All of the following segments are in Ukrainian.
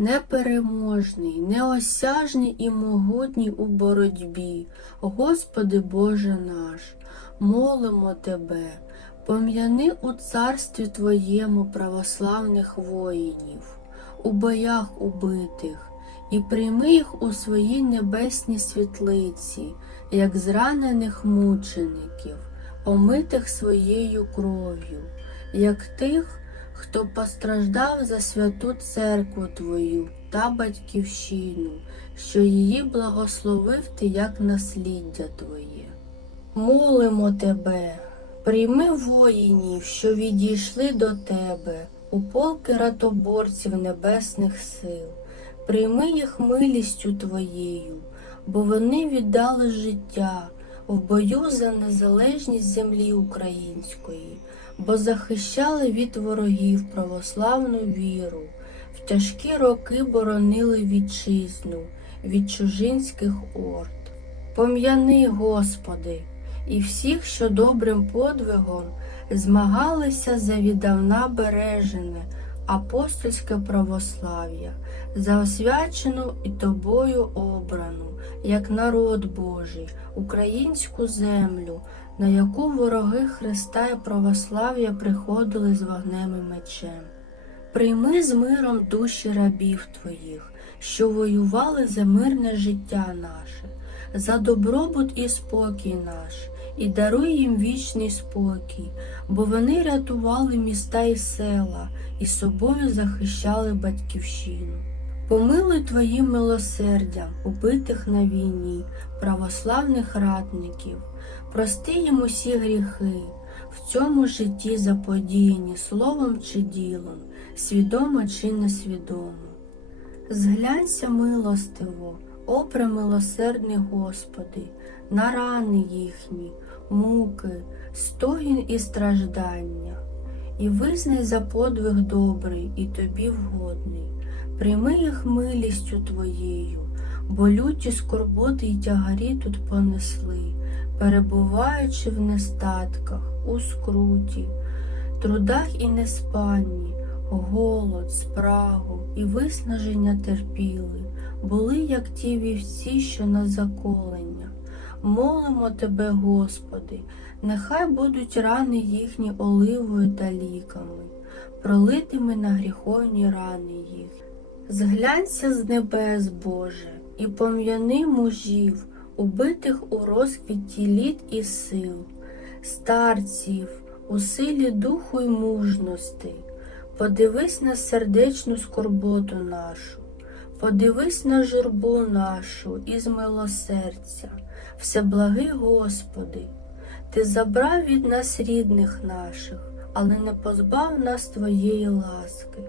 непереможний, неосяжний і могутній у боротьбі. Господи Боже наш, молимо Тебе, пом'яни у царстві Твоєму православних воїнів, у боях убитих, і прийми їх у своїй небесній світлиці, як зранених мучеників, омитих своєю кров'ю, як тих, хто постраждав за святу церкву Твою та батьківщину, що її благословив Ти як насліддя Твоє. Молимо Тебе, прийми воїнів, що відійшли до Тебе, у полки ратоборців небесних сил, прийми їх милістю Твоєю, бо вони віддали життя в бою за незалежність землі української, бо захищали від ворогів православну віру, в тяжкі роки боронили вітчизну від чужинських орд. Пом'яни, Господи, і всіх, що добрим подвигом змагалися за віддавна бережене апостольське православ'я, за освячену і тобою обрану, як народ Божий, українську землю, на яку вороги Христа і православ'я приходили з вогнем і мечем. Прийми з миром душі рабів Твоїх, що воювали за мирне життя наше, за добробут і спокій наш, і даруй їм вічний спокій, бо вони рятували міста і села, і собою захищали батьківщину. Помилуй Твоїм милосердям, убитих на війні, православних радників, прости їм усі гріхи, в цьому житті заподіяні словом чи ділом, свідомо чи несвідомо. Зглянься милостиво, о премилосердний Господи, на рани їхні, муки, стогін і страждання, і визнай за подвиг добрий і тобі вгодний, прийми їх милістю Твоєю, бо люті скорботи й тягарі тут понесли, перебуваючи в нестатках, у скруті, трудах і неспанні, голод, спрагу і виснаження терпіли, були, як ті вівці, що на заколення. Молимо Тебе, Господи, нехай будуть рани їхні оливою та ліками, пролитими на гріховні рани їх. Зглянься з небес, Боже, і пом'яни мужів, убитих у розквіті літ і сил, старців, у силі духу й мужності. Подивись на сердечну скорботу нашу, подивись на журбу нашу із милосердя, всеблагий Господи, Ти забрав від нас рідних наших, але не позбав нас Твоєї ласки,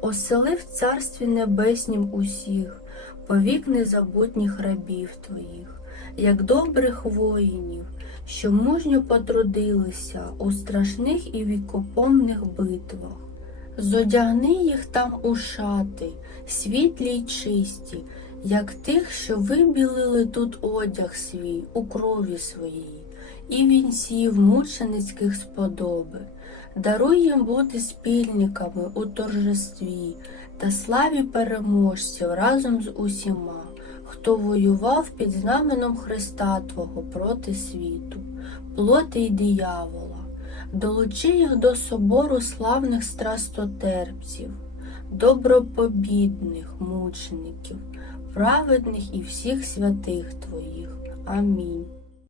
оселив в Царстві Небеснім усіх, повік незабутніх рабів Твоїх, як добрих воїнів, що мужньо потрудилися у страшних і вікопомних битвах. Зодягни їх там у шати, світлі й чисті, як тих, що вибілили тут одяг свій у крові своїй, і вінців мученицьких сподоби. Даруй їм бути спільниками у торжестві та славі переможців разом з усіма, хто воював під знаменом Христа Твого проти світу, плоти й диявола. Долучи їх до собору славних страстотерпців, добропобідних мучеників, праведних і всіх святих Твоїх. Амінь.